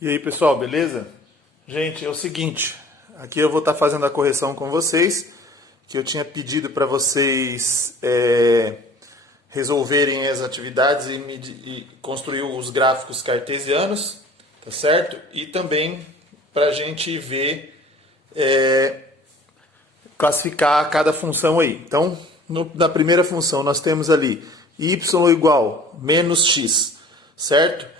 E aí, pessoal, beleza? Gente, é o seguinte, aqui eu vou estar fazendo a correção com vocês, que eu tinha pedido para vocês resolverem as atividades e construir os gráficos cartesianos, tá certo? E também para a gente ver, classificar cada função aí. Então, na primeira função nós temos ali y igual menos x, certo?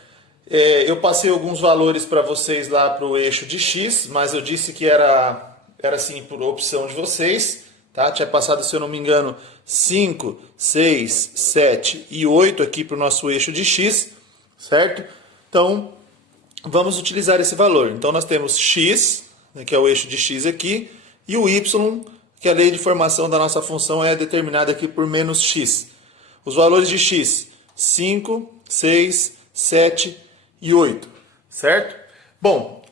Eu passei alguns valores para vocês lá para o eixo de x, mas eu disse que era assim por opção de vocês. Tá? Tinha passado, se eu não me engano, 5, 6, 7 e 8 aqui para o nosso eixo de x, certo? Então, vamos utilizar esse valor. Então, nós temos x, né, que é o eixo de x aqui, e o y, que a lei de formação da nossa função é determinada aqui por menos x. Os valores de x, 5, 6, 7 e 8, certo? Bom,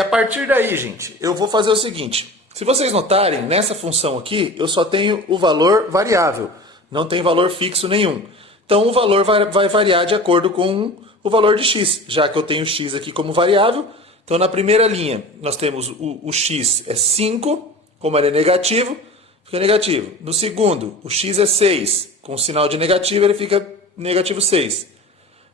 a partir daí, gente, eu vou fazer o seguinte. Se vocês notarem, nessa função aqui, eu só tenho o valor variável, não tem valor fixo nenhum. Então, o valor vai variar de acordo com o valor de x, já que eu tenho x aqui como variável. Então, na primeira linha, nós temos o x é 5, como ele é negativo, fica negativo. No segundo, o x é 6, com sinal de negativo, ele fica negativo 6.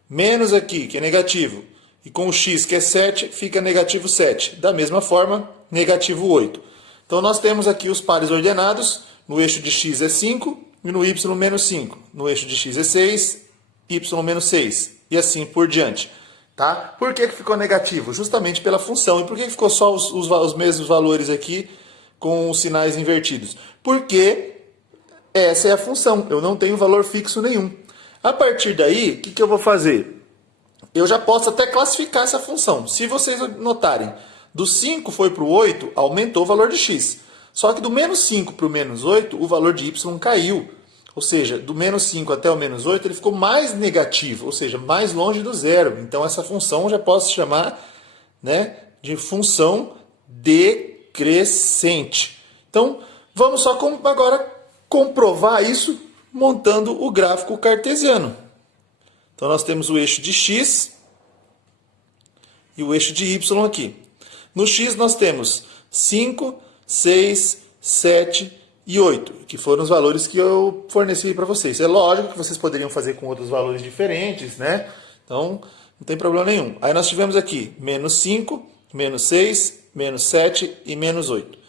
Menos aqui, que é negativo, e com o x, que é 7, fica negativo 7. Da mesma forma, negativo 8. Então, nós temos aqui os pares ordenados. No eixo de x é 5 e no y menos 5. No eixo de x é 6, y menos 6. E assim por diante. Tá? Por que ficou negativo? Justamente pela função. E por que ficou só os mesmos valores aqui com os sinais invertidos? Porque essa é a função. Eu não tenho valor fixo nenhum. A partir daí, o que eu vou fazer? Eu já posso até classificar essa função. Se vocês notarem, do 5 foi para o 8, aumentou o valor de x. Só que do menos 5 para o menos 8, o valor de y caiu. Ou seja, do menos 5 até o menos 8, ele ficou mais negativo, ou seja, mais longe do zero. Então, essa função eu já posso chamar, né, de função decrescente. Então, vamos só agora comprovar isso montando o gráfico cartesiano. Então, nós temos o eixo de x e o eixo de y aqui. No x, nós temos 5, 6, 7 e 8, que foram os valores que eu forneci para vocês. É lógico que vocês poderiam fazer com outros valores diferentes, né? Então, não tem problema nenhum. Aí nós tivemos aqui menos 5, menos 6, menos 7 e menos 8.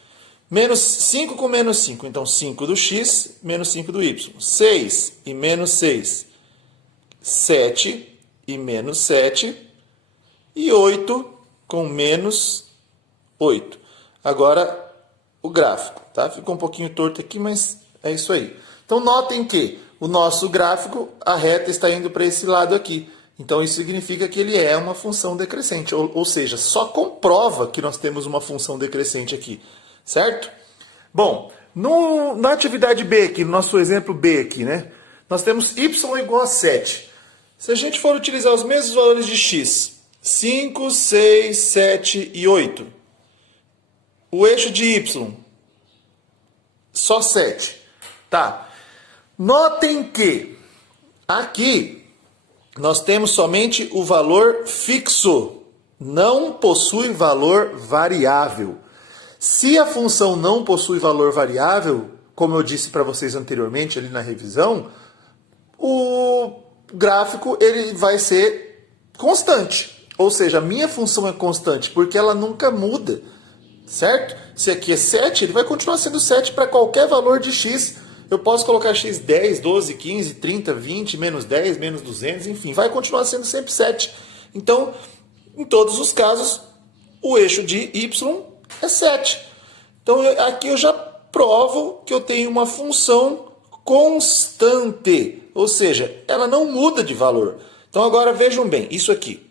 Menos 5 com menos 5, então 5 do x, menos 5 do y. 6 e menos 6, 7 e menos 7. E 8 com menos 8. Agora, o gráfico, tá? Ficou um pouquinho torto aqui, mas é isso aí. Então, notem que o nosso gráfico, a reta está indo para esse lado aqui. Então, isso significa que ele é uma função decrescente. Ou seja, só comprova que nós temos uma função decrescente aqui. Certo? Bom, na atividade B aqui, no nosso exemplo B aqui, né? Nós temos y igual a 7. Se a gente for utilizar os mesmos valores de x, 5, 6, 7 e 8. O eixo de y, só 7. Tá. Notem que aqui nós temos somente o valor fixo. Não possui valor variável. Se a função não possui valor variável, como eu disse para vocês anteriormente ali na revisão, o gráfico ele vai ser constante. Ou seja, a minha função é constante, porque ela nunca muda. Certo? Se aqui é 7, ele vai continuar sendo 7 para qualquer valor de x. Eu posso colocar x 10, 12, 15, 30, 20, menos 10, menos 200, enfim, vai continuar sendo sempre 7. Então, em todos os casos, o eixo de y é 7. Então, aqui eu já provo que eu tenho uma função constante. Ou seja, ela não muda de valor. Então, agora vejam bem, isso aqui.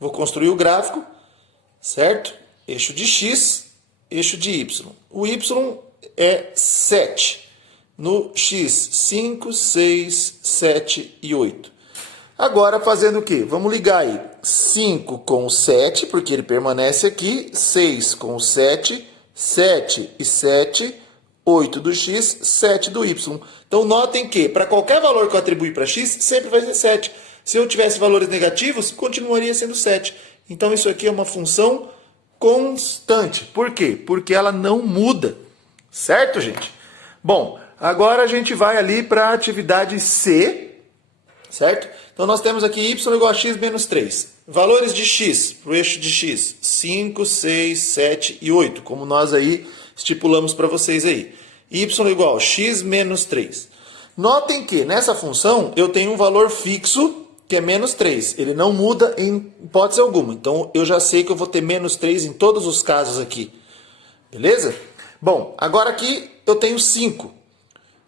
Vou construir o gráfico, certo? Eixo de x, eixo de y. O y é 7. No x, 5, 6, 7 e 8. Agora, fazendo o quê? Vamos ligar aí 5 com o 7, porque ele permanece aqui. 6 com o 7, 7 e 7, 8 do x, 7 do y. Então, notem que, para qualquer valor que eu atribuir para x, sempre vai ser 7. Se eu tivesse valores negativos, continuaria sendo 7. Então isso aqui é uma função constante. Por quê? Porque ela não muda. Certo, gente? Bom, agora a gente vai ali para a atividade C, certo? Então nós temos aqui y igual a x menos 3. Valores de x, para o eixo de x, 5, 6, 7 e 8, como nós aí estipulamos para vocês aí. Y igual a x menos 3. Notem que nessa função eu tenho um valor fixo que é menos 3. Ele não muda em hipótese alguma. Então eu já sei que eu vou ter menos 3 em todos os casos aqui. Beleza? Bom, agora aqui eu tenho 5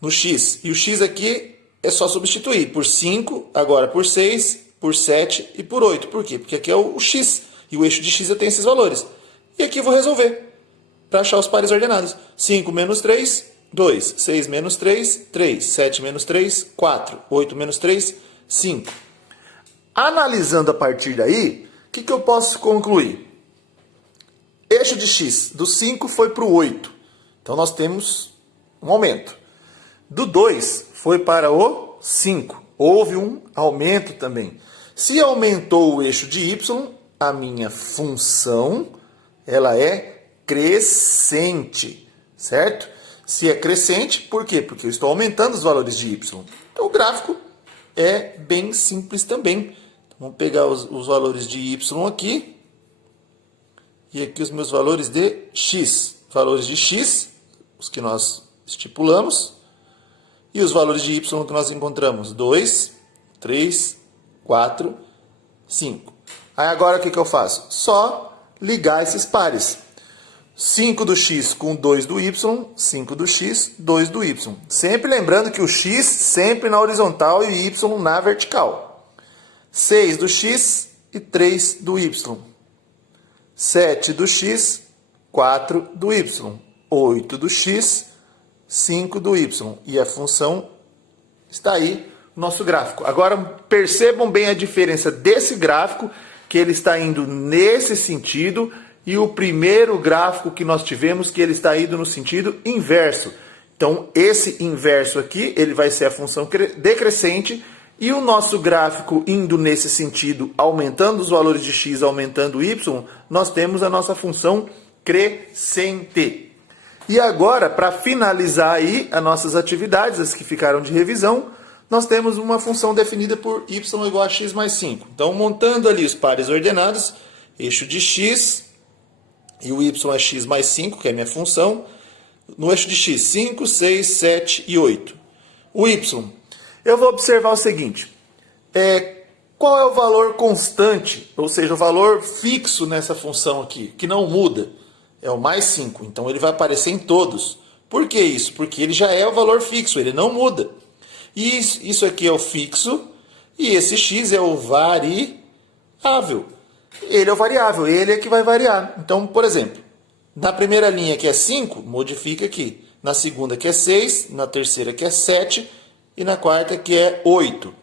no x. E o x aqui é só substituir por 5, agora por 6, por 7 e por 8. Por quê? Porque aqui é o x. E o eixo de x eu tenho esses valores. E aqui eu vou resolver para achar os pares ordenados. 5 menos 3, 2. 6 menos 3, 3. 7 menos 3, 4. 8 menos 3, 5. Analisando a partir daí, o que eu posso concluir? Eixo de x do 5 foi para o 8. Então nós temos um aumento. Do 2 foi para o 5. Houve um aumento também. Se aumentou o eixo de y, a minha função ela é crescente, certo? Se é crescente, por quê? Porque eu estou aumentando os valores de y. Então o gráfico é bem simples também. Vamos pegar os valores de y aqui. E aqui os meus valores de x. Valores de x, os que nós estipulamos. E os valores de y que nós encontramos. 2, 3, 4, 5. Aí agora o que eu faço? Só ligar esses pares. 5 do x com 2 do y, 5 do x, 2 do y. Sempre lembrando que o x sempre na horizontal e o y na vertical. 6 do x e 3 do y. 7 do x, 4 do y. 8 do x, 5 do y. E a função está aí no nosso gráfico. Agora percebam bem a diferença desse gráfico, que ele está indo nesse sentido, e o primeiro gráfico que nós tivemos, que ele está indo no sentido inverso. Então esse inverso aqui, ele vai ser a função decrescente, e o nosso gráfico indo nesse sentido, aumentando os valores de x, aumentando o y, nós temos a nossa função crescente. E agora, para finalizar aí as nossas atividades, as que ficaram de revisão, nós temos uma função definida por y igual a x mais 5. Então, montando ali os pares ordenados, eixo de x, e o y é x mais 5, que é a minha função. No eixo de x, 5, 6, 7 e 8. O y, eu vou observar o seguinte, qual é o valor constante, ou seja, o valor fixo nessa função aqui, que não muda? É o mais 5, então ele vai aparecer em todos. Por que isso? Porque ele já é o valor fixo, ele não muda. E isso aqui é o fixo, e esse x é o variável. Ele é o variável, ele é que vai variar. Então, por exemplo, na primeira linha que é 5, modifica aqui. Na segunda que é 6, na terceira que é 7 e na quarta que é 8.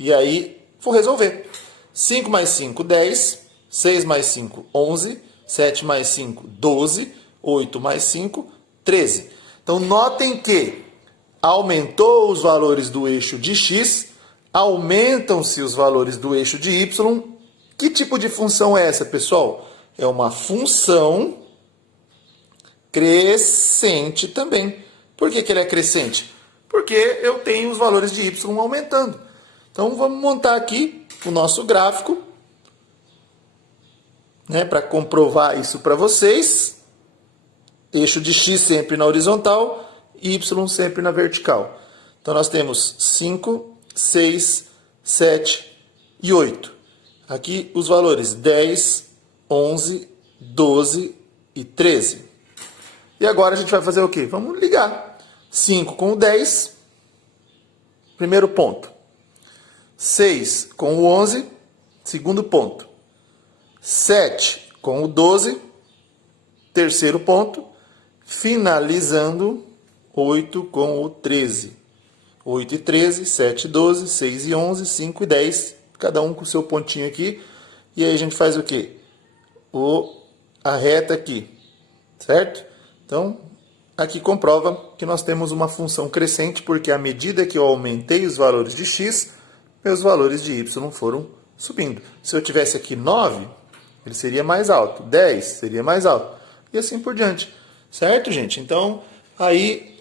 E aí, vou resolver. 5 mais 5, 10. 6 mais 5, 11. 7 mais 5, 12. 8 mais 5, 13. Então, notem que aumentou os valores do eixo de x, aumentam-se os valores do eixo de y. Que tipo de função é essa, pessoal? É uma função crescente também. Por que ele é crescente? Porque eu tenho os valores de y aumentando. Então, vamos montar aqui o nosso gráfico, né, para comprovar isso para vocês. Eixo de x sempre na horizontal, y sempre na vertical. Então, nós temos 5, 6, 7 e 8. Aqui os valores 10, 11, 12 e 13. E agora a gente vai fazer o quê? Vamos ligar. 5 com o 10, primeiro ponto. 6 com o 11, segundo ponto. 7 com o 12, terceiro ponto. Finalizando 8 com o 13. 8 e 13, 7 e 12, 6 e 11, 5 e 10. Cada um com o seu pontinho aqui. E aí a gente faz o quê? A reta aqui. Certo? Então, aqui comprova que nós temos uma função crescente, porque à medida que eu aumentei os valores de x, meus valores de y foram subindo. Se eu tivesse aqui 9, ele seria mais alto. 10 seria mais alto. E assim por diante. Certo, gente? Então, aí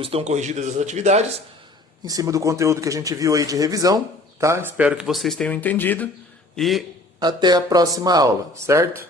estão corrigidas as atividades em cima do conteúdo que a gente viu aí de revisão, tá? Espero que vocês tenham entendido e até a próxima aula, certo?